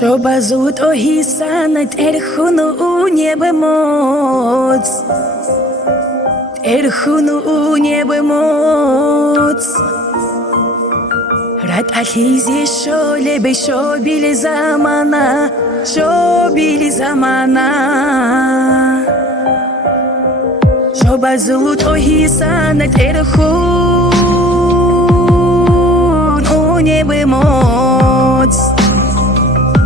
Щоб золотої сани терхуну у небе моц, терхуну у небе моц. Рад ахизи шолебе шобили замана, шобили замана. Щоб золотої сани терхун у небе моц.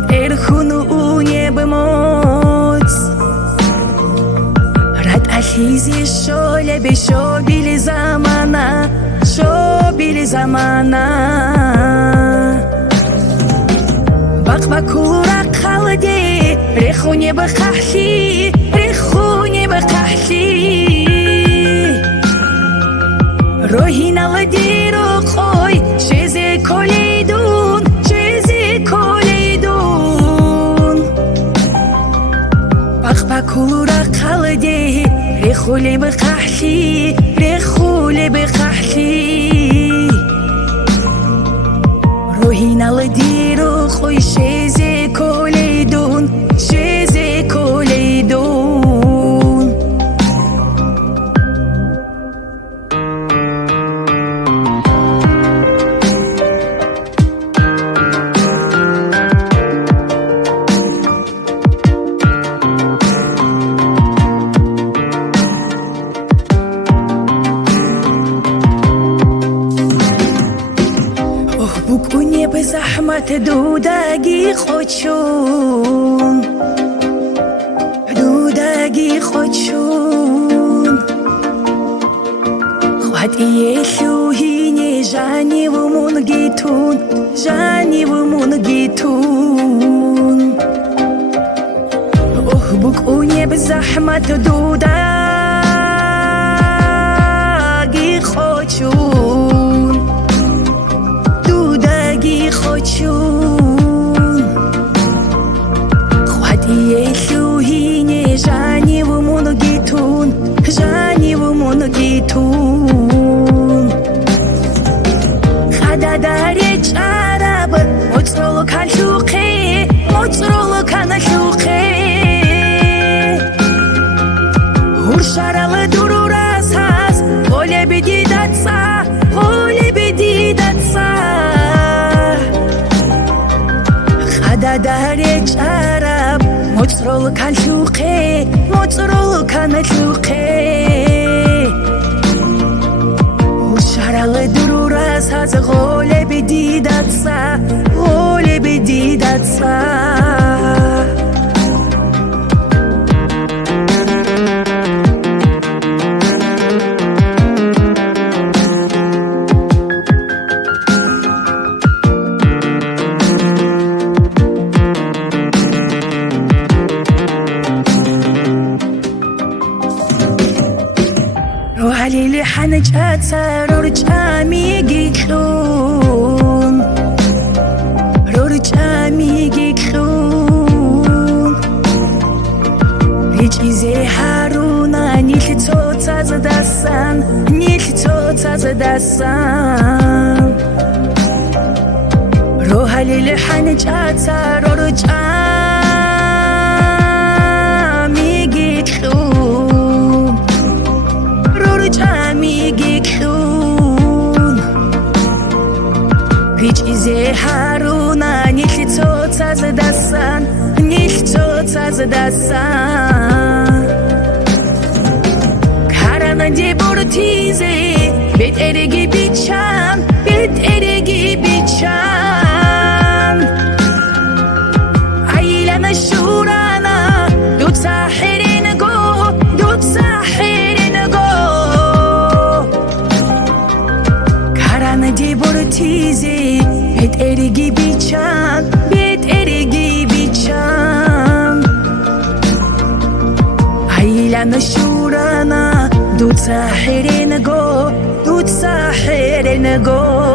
Терхуну у небе моц. Рад ахизи шолебе шобили замана, шобили замана. Бак-бакура қалди, реху небе қахли, реху небе қахли. Рохиналы диру қой, шезе колейдун, шезе колейдун. Бак-бакура қалди, реху небе қахли, реху небе қахли. Рохиналы диру қой, шезе колейдун, шезе колейдун. Бук у небе захмат дудаги хочун, дудаги хочун. Хват иелюхине жани в мунгитун, жани в мунгитун. Бук у небе захмат дудаги хочун, хочун. Хват иелюхине жани в мунгитун, жани в мунгитун. Хададаре чараб, моцролу калшуқе, моцролу канашуқе. Хуршаралы дурурасаз, голе бедидатса, голе бедидатса. Хададаре чараб, моцролу калшуқе, моцролу канашуқе. Хуршаралы дурурасаз, голе бедидатса, голе бедидатса. روحالي حنجات رورجامي جيكلون، رورجامي جيكلون. ريجيزي هارونا نيلتو تازداسان، نيلتو تازداسان. روحالي حنجات رورجامي جيكلون، رورجامي جيكلون. ريجيزي هارونا نيلتو تازداسان، نيلتو تازداسان. كارانا دي بورتيزي بيت اريجي بيتشان، بيت اريجي بيتشان. عيلانا شورانا دوت ساحرين جو، دوت ساحرين جو. كارانا دي بورتيزي بيت اريجي بيتشان، بيت اريجي بيتشان. عيلانا شورانا دوت ساحرين جو، دوت ساحرين جو.